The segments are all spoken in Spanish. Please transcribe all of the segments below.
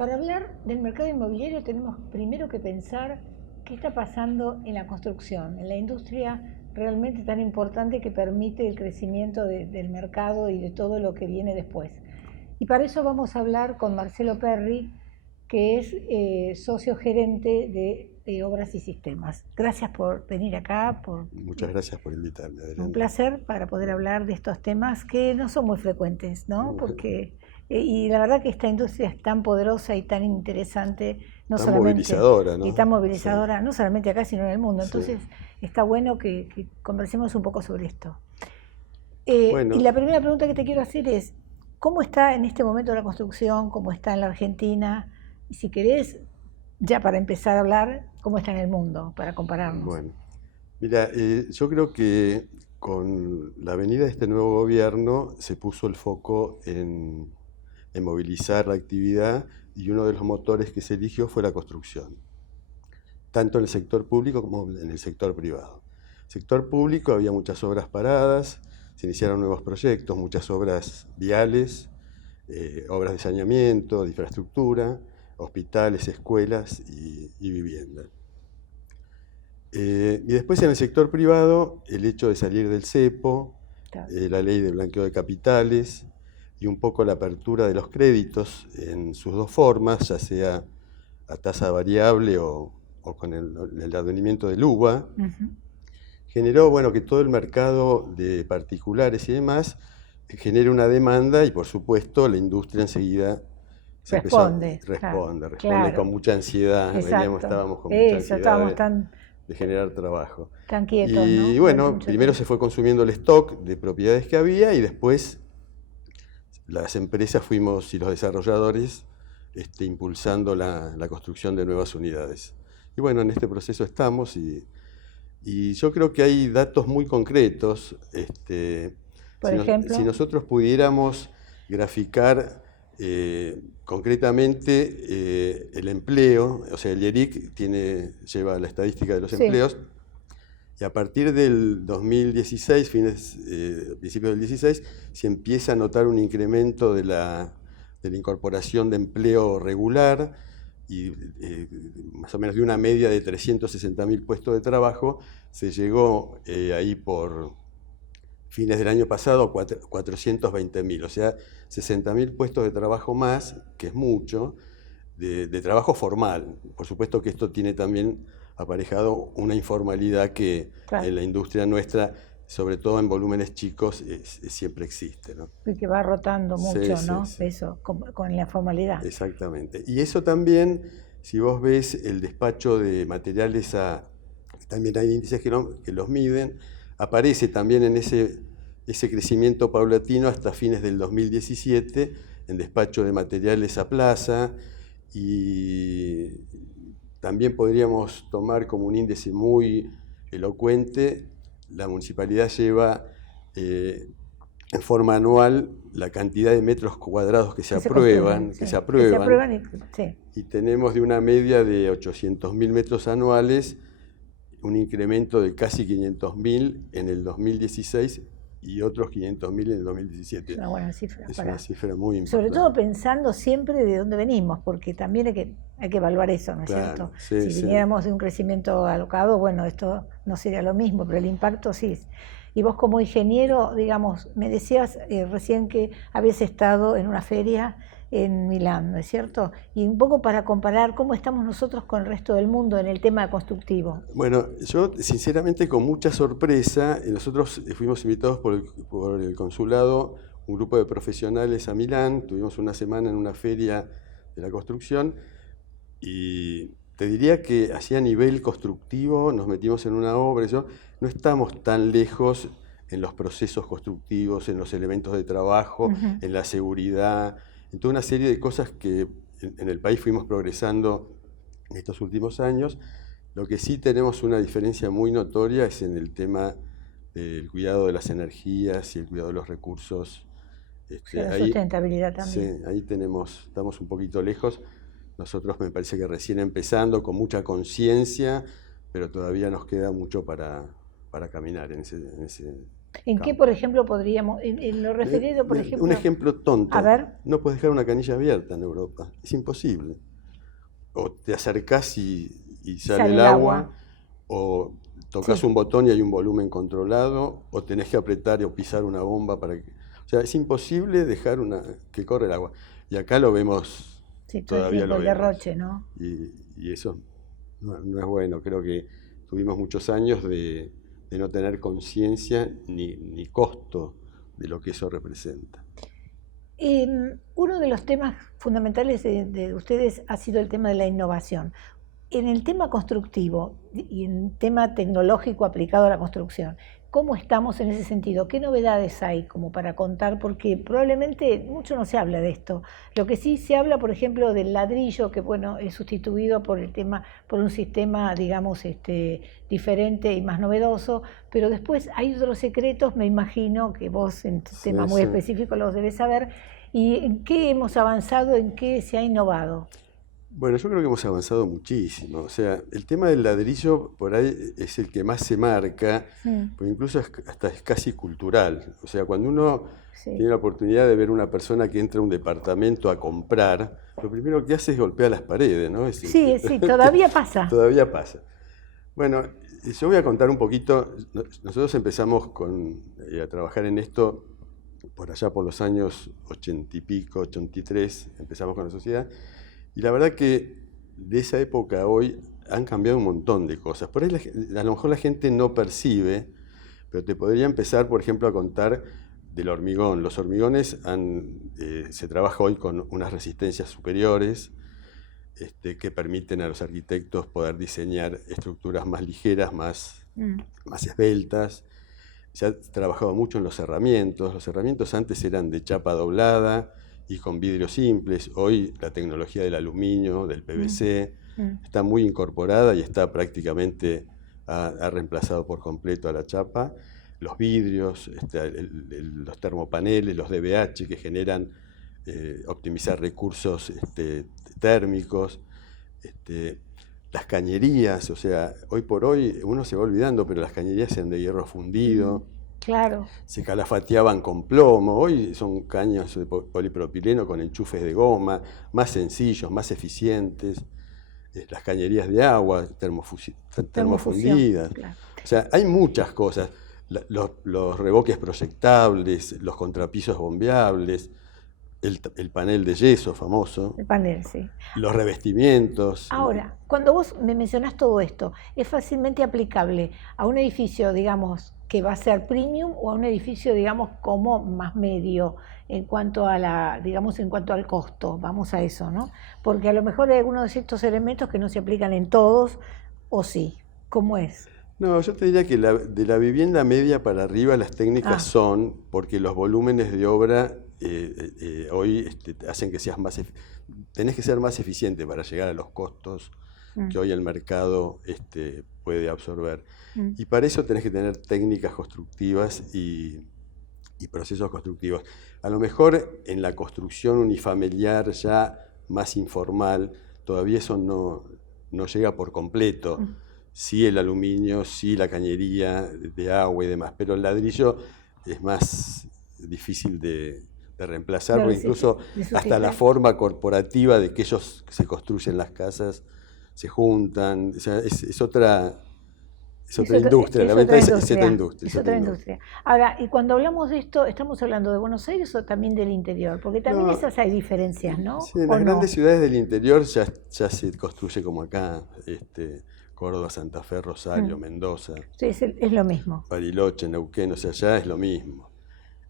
Para hablar del mercado inmobiliario tenemos primero que pensar qué está pasando en la construcción, en la industria realmente tan importante que permite el crecimiento del mercado y de todo lo que viene después. Y para eso vamos a hablar con Marcelo Perri, que es socio gerente de Obras y Sistemas. Gracias por venir acá. Muchas gracias por invitarme, Un Adriana. placer para poder hablar de estos temas que no son muy frecuentes, ¿no? Porque, y la verdad que esta industria es tan poderosa y tan interesante, no Tan solamente, movilizadora, y ¿no? tan Sí, movilizadora, no solamente acá, sino en el mundo. sí. Entonces, está bueno que conversemos un poco sobre esto. Y Bueno, la primera pregunta que te quiero hacer es, ¿cómo está en este momento la construcción? ¿Cómo está en la Argentina? Y si querés, ya para empezar a hablar, ¿cómo está en el mundo? Para compararnos. bueno. Mira, yo creo que con la venida de este nuevo gobierno se puso el foco en movilizar la actividad y uno de los motores que se eligió fue la construcción, tanto en el sector público como en el sector privado. En el sector público había muchas obras paradas, se iniciaron nuevos proyectos, muchas obras viales, obras de saneamiento, de infraestructura, hospitales, escuelas y viviendas. Y después en el sector privado, el hecho de salir del cepo, Claro. la ley de blanqueo de capitales y un poco la apertura de los créditos en sus dos formas, ya sea a tasa variable o con el advenimiento del UVA, generó bueno, que todo el mercado de particulares y demás genere una demanda y por supuesto la industria enseguida Responde, responde claro, con mucha ansiedad, exacto. estábamos con mucha Eso, ansiedad estábamos tan, de generar trabajo. tan quietos, ¿no? Y Durante bueno, mucho primero tiempo. se fue consumiendo el stock de propiedades que había y después las empresas fuimos y los desarrolladores impulsando la construcción de nuevas unidades. Y bueno, en este proceso estamos y yo creo que hay datos muy concretos. Por Si ejemplo, nosotros pudiéramos graficar concretamente el empleo, o sea, el IERIC lleva la estadística de los sí, empleos, y a partir del 2016, principios del 16, se empieza a notar un incremento de la incorporación de empleo regular y más o menos de una media de 360.000 puestos de trabajo, se llegó ahí por fines del año pasado a 420.000, o sea, 60.000 puestos de trabajo más, que es mucho, de trabajo formal. Por supuesto que esto tiene también aparejado una informalidad que claro, en la industria nuestra, sobre todo en volúmenes chicos, siempre existe, ¿no? y que va rotando Sí, mucho, sí, ¿no? sí, Eso, con la formalidad. exactamente. Y eso también, si vos ves el despacho de materiales también hay índices que los miden, aparece también en ese crecimiento paulatino hasta fines del 2017, en despacho de materiales a plaza, y también podríamos tomar como un índice muy elocuente, la municipalidad lleva en forma anual la cantidad de metros cuadrados que se Que se construyen, aprueban, sí. Que se aprueban y, sí. y tenemos de una media de 800.000 metros anuales, un incremento de casi 500.000 en el 2016 y otros 500.000 en el Es 2017. una buena cifra. Es una cifra muy Sobre todo importante. pensando siempre de dónde venimos, porque también hay que evaluar eso, ¿no es cierto? Claro, sí, Si sí. viniéramos de un crecimiento alocado, bueno, esto no sería lo mismo, pero el impacto sí. Y vos como ingeniero, digamos, me decías recién que habías estado en una feria en Milán, ¿no es cierto? Y un poco para comparar cómo estamos nosotros con el resto del mundo en el tema constructivo. Bueno, yo sinceramente con mucha sorpresa, nosotros fuimos invitados por el consulado, un grupo de profesionales a Milán, tuvimos una semana en una feria de la construcción y te diría que así a nivel constructivo nos metimos en una obra, no estamos tan lejos en los procesos constructivos, en los elementos de trabajo, en la seguridad, en toda una serie de cosas que en el país fuimos progresando en estos últimos años. Lo que sí tenemos una diferencia muy notoria es en el tema del cuidado de las energías y el cuidado de los recursos. O sea, la Ahí, sustentabilidad sí, también. ahí estamos un poquito lejos. Nosotros me parece que recién empezando, con mucha conciencia, pero todavía nos queda mucho para caminar en ¿En qué, por ejemplo, podríamos, en lo referido, por ejemplo? Un ejemplo tonto. A ver. No puedes dejar una canilla abierta en Europa. Es imposible. O te acercás y sale el agua, o tocas un botón y hay un volumen controlado, o tenés que apretar o pisar una bomba para que... O sea, es imposible dejar que corra el agua. Y acá lo vemos, sí, todavía lo vemos. El derroche, ¿no? Y eso no es bueno. Creo que tuvimos muchos años de no tener conciencia ni costo de lo que eso representa. Uno de los temas fundamentales de ustedes ha sido el tema de la innovación. En el tema constructivo y en el tema tecnológico aplicado a la construcción, ¿cómo estamos en ese sentido? ¿Qué novedades hay como para contar? Porque probablemente mucho no se habla de esto. Lo que sí se habla, por ejemplo, del ladrillo, que bueno, es sustituido por un sistema, digamos, diferente y más novedoso, pero después hay otros secretos, me imagino que vos en tu tema muy específico los debes saber. ¿Y en qué hemos avanzado, en qué se ha innovado? Bueno, yo creo que hemos avanzado muchísimo. O sea, el tema del ladrillo por ahí es el que más se marca, porque incluso hasta es casi cultural. O sea, cuando uno tiene la oportunidad de ver una persona que entra a un departamento a comprar, lo primero que hace es golpear las paredes, ¿no? Sí, todavía pasa. Todavía pasa. Bueno, yo voy a contar un poquito. Nosotros empezamos a trabajar en esto por allá por los años 80 y pico, 83, empezamos con la sociedad. Y la verdad que de esa época a hoy han cambiado un montón de cosas. Por ahí a lo mejor la gente no percibe, pero te podría empezar, por ejemplo, a contar del hormigón. Los hormigones se trabaja hoy con unas resistencias superiores que permiten a los arquitectos poder diseñar estructuras más ligeras, más esbeltas. Se ha trabajado mucho en los cerramientos. Los cerramientos antes eran de chapa doblada y con vidrios simples. Hoy la tecnología del aluminio, del PVC, está muy incorporada y está prácticamente, ha reemplazado por completo a la chapa. Los vidrios, los termopaneles, los DBH que generan optimizar recursos térmicos, las cañerías, o sea, hoy por hoy uno se va olvidando, pero las cañerías eran de hierro fundido. Claro. Se calafateaban con plomo. Hoy son caños de polipropileno con enchufes de goma, más sencillos, más eficientes. Las cañerías de agua, termofundidas. Claro. O sea, hay muchas cosas. Los revoques proyectables, los contrapisos bombeables, el panel de yeso famoso. El panel, sí. Los revestimientos. Ahora, cuando vos me mencionás todo esto, ¿es fácilmente aplicable a un edificio, digamos, que va a ser premium o a un edificio, digamos, como más medio en cuanto a digamos, en cuanto al costo? Vamos a eso, ¿no? Porque a lo mejor hay algunos de estos elementos que no se aplican en todos, o sí. ¿Cómo es? No, yo te diría que de la vivienda media para arriba las técnicas son, porque los volúmenes de obra hoy hacen que seas tenés que ser más eficiente para llegar a los costos que hoy el mercado puede absorber. Y para eso tenés que tener técnicas constructivas y procesos constructivos. A lo mejor en la construcción unifamiliar ya más informal, todavía eso no llega por completo. Sí el aluminio, sí la cañería de agua y demás, pero el ladrillo es más difícil de reemplazar, porque incluso hasta la forma corporativa de que ellos se construyen las casas, se juntan, o sea, es otra industria, la venta es otra industria. Ahora, y cuando hablamos de esto, ¿estamos hablando de Buenos Aires o también del interior? Porque también esas hay diferencias, ¿no? Sí, en las grandes ciudades del interior ya se construye como acá, Córdoba, Santa Fe, Rosario, Mendoza. Sí, es lo mismo. Bariloche, Neuquén, o sea, ya es lo mismo.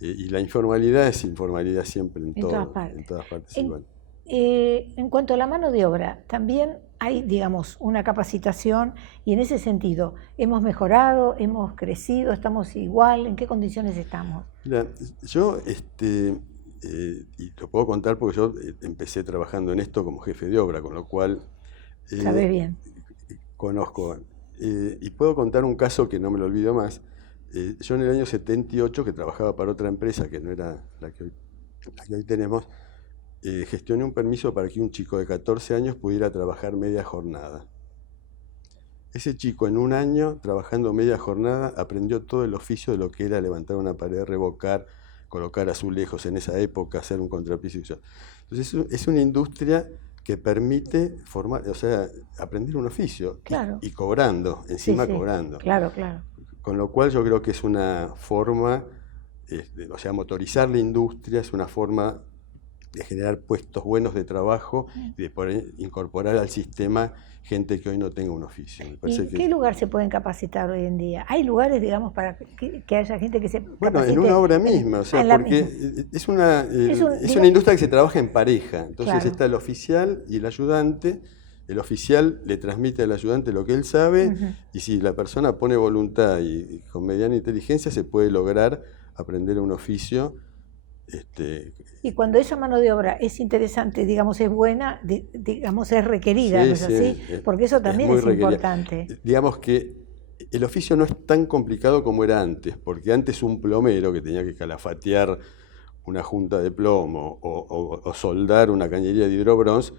Y la informalidad es informalidad siempre en todas partes igual. En cuanto a la mano de obra, también hay, digamos, una capacitación y en ese sentido, ¿hemos mejorado, hemos crecido, estamos igual? ¿En qué condiciones estamos? Mira, yo, y lo puedo contar porque yo empecé trabajando en esto como jefe de obra, con lo cual... Sabés bien. Conozco. Y puedo contar un caso que no me lo olvido más. Yo en el año 78, que trabajaba para otra empresa que no era la que hoy tenemos, gestioné un permiso para que un chico de 14 años pudiera trabajar media jornada. Ese chico en un año, trabajando media jornada, aprendió todo el oficio de lo que era levantar una pared, revocar, colocar azulejos en esa época, hacer un contrapiso. Entonces es una industria que permite formar, o sea, aprender un oficio Claro. y cobrando, encima Sí, sí. cobrando. Claro, claro. Con lo cual yo creo que es una forma, o sea, motorizar la industria es una forma de generar puestos buenos de trabajo y de poder incorporar al sistema gente que hoy no tenga un oficio. Me parece ¿Y que qué lugar se pueden capacitar hoy en día? ¿Hay lugares, digamos, para que haya gente que se capacite? bueno, en una obra misma, o sea, porque es una industria que se trabaja en pareja. Entonces Claro. está el oficial y el ayudante. El oficial le transmite al ayudante lo que él sabe y si la persona pone voluntad y con mediana inteligencia se puede lograr aprender un oficio. Y cuando esa mano de obra es interesante, digamos, es buena, digamos, es requerida, Sí, ¿no es así? Porque eso también muy es requerida. importante. Digamos que el oficio no es tan complicado como era antes, porque antes un plomero que tenía que calafatear una junta de plomo o soldar una cañería de hidrobronce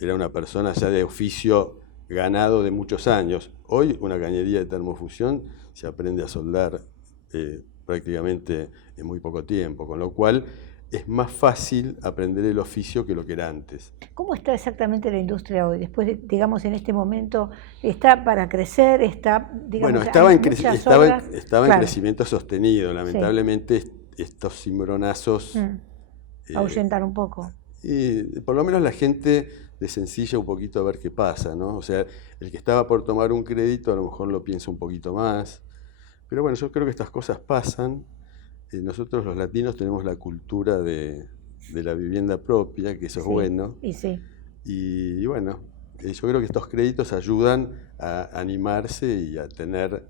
era una persona ya de oficio ganado de muchos años. Hoy una cañería de termofusión se aprende a soldar prácticamente en muy poco tiempo, con lo cual es más fácil aprender el oficio que lo que era antes. ¿Cómo está exactamente la industria hoy? Después, digamos, en este momento, ¿está para crecer? ¿Está, digamos, bueno, estaba en claro, crecimiento sostenido. Lamentablemente estos cimbronazos ahuyentar un poco. Y por lo menos la gente desencilla un poquito a ver qué pasa, ¿no? O sea, el que estaba por tomar un crédito a lo mejor lo piensa un poquito más. Pero bueno, yo creo que estas cosas pasan. Nosotros los latinos tenemos la cultura de la vivienda propia, que eso es bueno. Y sí. Y bueno, yo creo que estos créditos ayudan a animarse y a tener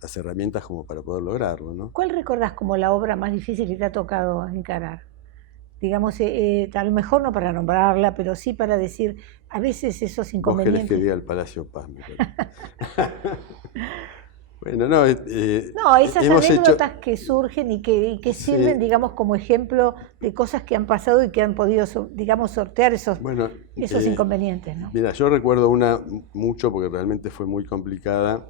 las herramientas como para poder lograrlo, ¿no? ¿Cuál recordás como la obra más difícil que te ha tocado encarar? Digamos, a lo mejor no para nombrarla, pero sí para decir, a veces esos inconvenientes... ¿Vos querés que diga el Palacio Paz? Me bueno, no, esas anécdotas que surgen y que sirven, digamos, como ejemplo de cosas que han pasado y que han podido, digamos, sortear esos inconvenientes, ¿no? Mira, yo recuerdo una mucho porque realmente fue muy complicada.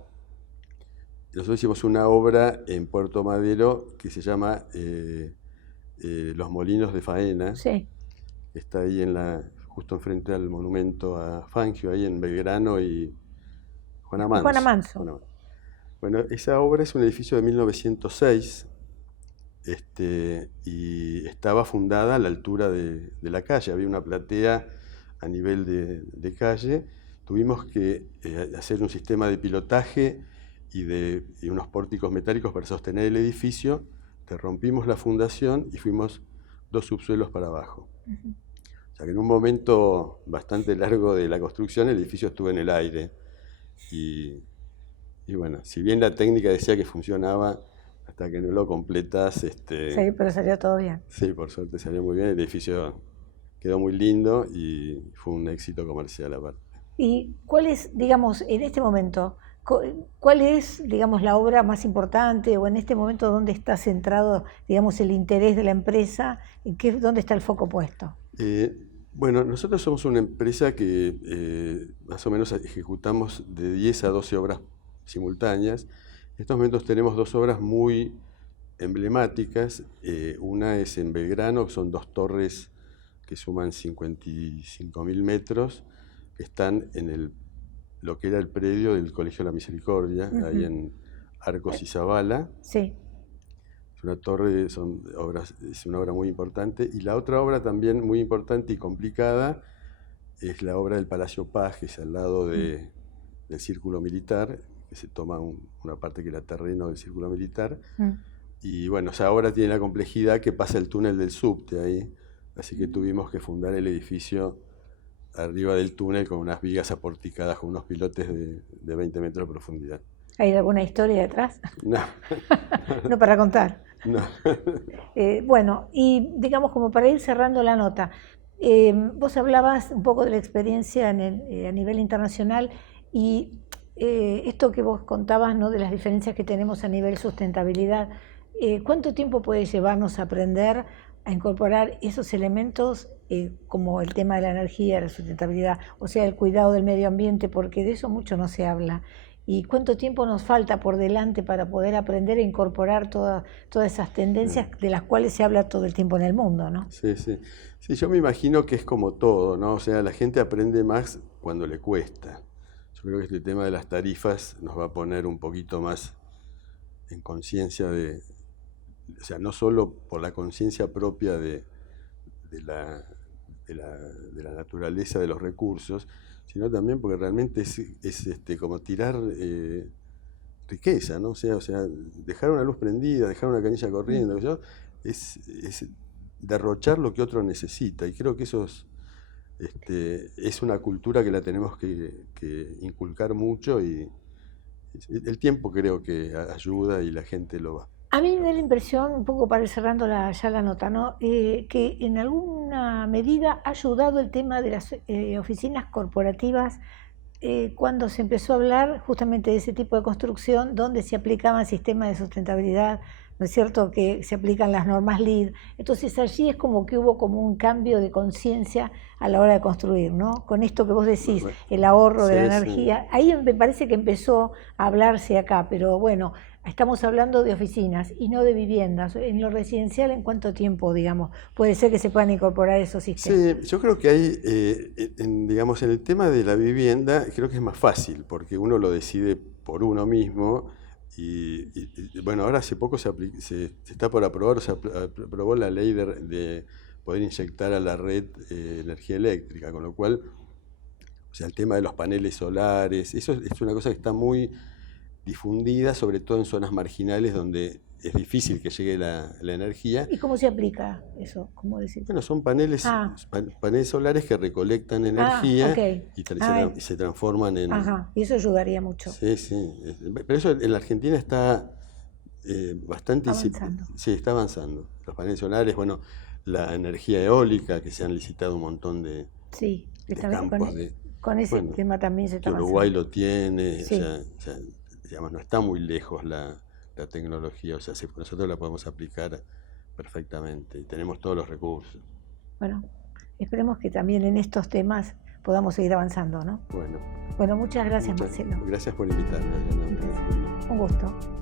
Nosotros hicimos una obra en Puerto Madero que se llama Los Molinos de Faena. Sí. Está ahí justo enfrente al monumento a Fangio, ahí en Belgrano y Juan Amanso. Bueno, esa obra es un edificio de 1906 y estaba fundada a la altura de la calle. Había una platea a nivel de calle. Tuvimos que hacer un sistema de pilotaje y unos pórticos metálicos para sostener el edificio. Rompimos la fundación y fuimos 2 subsuelos para abajo. O sea que en un momento bastante largo de la construcción el edificio estuvo en el aire. Y bueno, si bien la técnica decía que funcionaba, hasta que no lo completas... Sí, pero salió todo bien. Sí, por suerte salió muy bien. El edificio quedó muy lindo y fue un éxito comercial aparte. ¿Y cuál es, digamos, en este momento, cuál es, digamos, la obra más importante o en este momento dónde está centrado, digamos, el interés de la empresa? ¿Dónde está el foco puesto? Bueno, nosotros somos una empresa que más o menos ejecutamos de 10 a 12 obras simultáneas. En estos momentos tenemos 2 obras muy emblemáticas. Una es en Belgrano, que son 2 torres que suman 55.000 metros, que están en lo que era el predio del Colegio de la Misericordia, ahí en Arcos y Zabala. Sí. Es una torre, es una obra muy importante. Y la otra obra también muy importante y complicada es la obra del Palacio Paz, que es al lado del Círculo Militar, que se toma una parte que era terreno del Círculo Militar. Y bueno, esa obra tiene la complejidad que pasa el túnel del subte ahí, así que tuvimos que fundar el edificio arriba del túnel con unas vigas aporticadas con unos pilotes de 20 metros de profundidad. ¿Hay alguna historia detrás? No. No para contar. No. Bueno, y digamos como para ir cerrando la nota, vos hablabas un poco de la experiencia a nivel internacional y esto que vos contabas, ¿no?, de las diferencias que tenemos a nivel sustentabilidad. ¿Cuánto tiempo puede llevarnos a aprender a incorporar esos elementos como el tema de la energía, la sustentabilidad, o sea, el cuidado del medio ambiente, porque de eso mucho no se habla. ¿Y cuánto tiempo nos falta por delante para poder aprender a incorporar todas esas tendencias de las cuales se habla todo el tiempo en el mundo, ¿no? Sí, sí. Sí, yo me imagino que es como todo, ¿no? O sea, la gente aprende más cuando le cuesta. Yo creo que este tema de las tarifas nos va a poner un poquito más en conciencia o sea, no solo por la conciencia propia de la, de la naturaleza de los recursos, sino también porque realmente es como tirar riqueza, ¿no? O sea, dejar una luz prendida, dejar una canilla corriendo, es derrochar lo que otro necesita. Y creo que eso es una cultura que la tenemos que inculcar mucho, y el tiempo creo que ayuda y la gente lo va. A mí me da la impresión, un poco para ir cerrando ya la nota, ¿no? Que en alguna medida ha ayudado el tema de las oficinas corporativas cuando se empezó a hablar justamente de ese tipo de construcción donde se aplicaban sistemas de sustentabilidad, ¿no es cierto?, que se aplican las normas LEED. Entonces allí es como que hubo como un cambio de conciencia a la hora de construir, ¿no? Con esto que vos decís, el ahorro de la energía, ahí me parece que empezó a hablarse acá, pero bueno, estamos hablando de oficinas y no de viviendas. En lo residencial, ¿en cuánto tiempo, digamos, puede ser que se puedan incorporar esos sistemas? Sí, yo creo que hay, digamos, en el tema de la vivienda, creo que es más fácil, porque uno lo decide por uno mismo. Bueno, ahora hace poco se está por aprobar, se aprobó la ley de poder inyectar a la red energía eléctrica, con lo cual, o sea, el tema de los paneles solares, eso es una cosa que está muy difundida, sobre todo en zonas marginales donde es difícil que llegue la energía. ¿Y cómo se aplica eso? ¿Cómo decir? Bueno, son paneles solares que recolectan energía y se transforman en... Ajá, y eso ayudaría mucho. Sí, sí. Pero eso en la Argentina está bastante... Avanzando. Sí, está avanzando. Los paneles solares, bueno, la energía eólica, que se han licitado un montón de campos con ese tema también se está avanzando. Uruguay lo tiene, sí. o sea, digamos, no está muy lejos la tecnología, o sea, nosotros la podemos aplicar perfectamente y tenemos todos los recursos. Bueno, esperemos que también en estos temas podamos seguir avanzando, ¿no? Bueno, muchas gracias, Marcelo. Gracias por invitarme, Adriana. Un gusto.